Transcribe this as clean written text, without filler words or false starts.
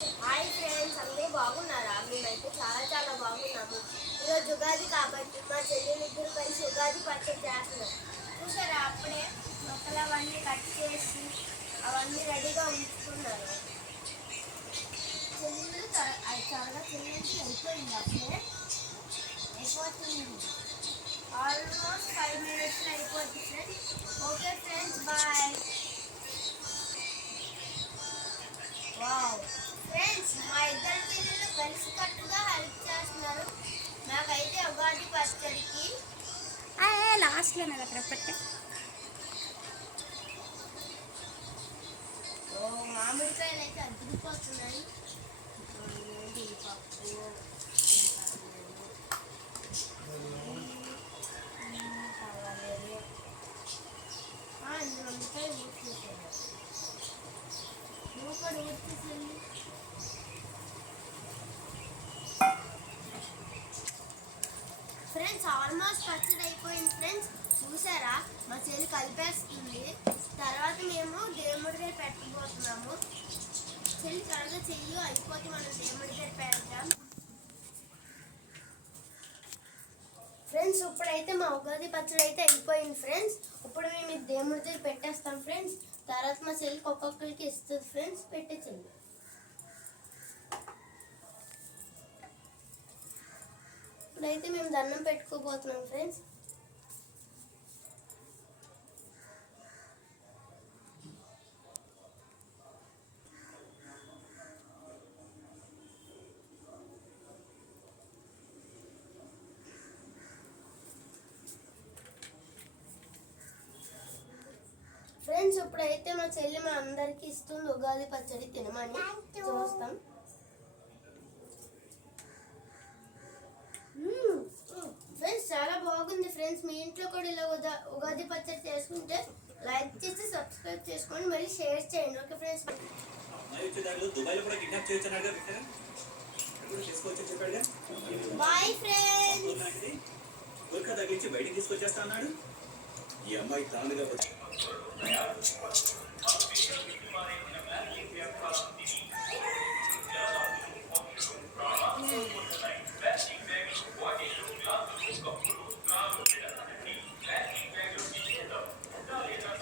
Hi friends, అందరూ బాగున్నారా? మేమైతే చాలా చాలా బాగున్నాము. ఈరోజు ఉగాది కాబట్టి మా చెల్లెలిద్దరు కలిసి ఉగాది పచ్చడి చేస్తున్నాం. చూసారా, అప్పుడే మొక్కలు అవన్నీ కట్ చేసి అవన్నీ రెడీగా ఉంచుకున్నారు. చెల్లెలు త్వరగా చెల్లెలికి అయిపోయింది. అప్పుడే అయిపోతుంది. ఆల్మోస్ట్ 5 minutes అయిపోతుంది friends. Okay friends, bye. Wow friends, మా ఇద్దరు పిల్లలు కలిసికట్టుగా హెల్ప్ చేస్తున్నారు నాకైతే ఉగాది పచ్చడికి. లాస్ట్లో అక్కడ పెట్టే మామిడికాయలు అయితే అదిరిపోతున్నాయి. పప్పు కావాలి. మామిడికాయ ఊడ్చేసాను. నువ్వు కూడా ఊడ్చేసాను. ఫ్రెండ్స్, ఆల్మోస్ట్ పచ్చడి అయిపోయింది. ఫ్రెండ్స్ చూసారా, మా చెల్లి కలిపేస్తుంది. తర్వాత మేము దేవుడి దగ్గర పెట్టబోతున్నాము. చెల్లి త్వరగా చెయ్యి అయిపోతే మనం దేవుడి దగ్గర పెడతాం. ఫ్రెండ్స్, ఇప్పుడైతే మా ఉగాది పచ్చడి అయితే అయిపోయింది. ఫ్రెండ్స్, ఇప్పుడు మేము ఇది దేవుడి దగ్గర పెట్టేస్తాం. ఫ్రెండ్స్, తర్వాత మా చెల్లికి ఒక్కొక్కరికి ఇస్తుంది. ఫ్రెండ్స్, పెట్టే చెల్లి. ఇప్పుడైతే మేము దండం పెట్టుకోబోతున్నాం. ఫ్రెండ్స్, ఫ్రెండ్స్ ఇప్పుడైతే మా చెల్లి మా అందరికి ఇస్తుంది ఉగాది పచ్చడి తినమని. చూస్తాం. ఫ్రెండ్స్, చాలా బాగుంది. ఫ్రెండ్స్, మీ ఇంట్లో కూడా ఇలా ఉగాది పచ్చడి చేసుకుంటే లైక్ చేసి సబ్స్క్రైబ్ చేసుకోండి, మరి షేర్ చేయండి. Okay friends, bye friends. తగ్గించి బయటికి తీసుకొచ్చేస్తా అన్నాడు. ఈ అమ్మాయి తానుగా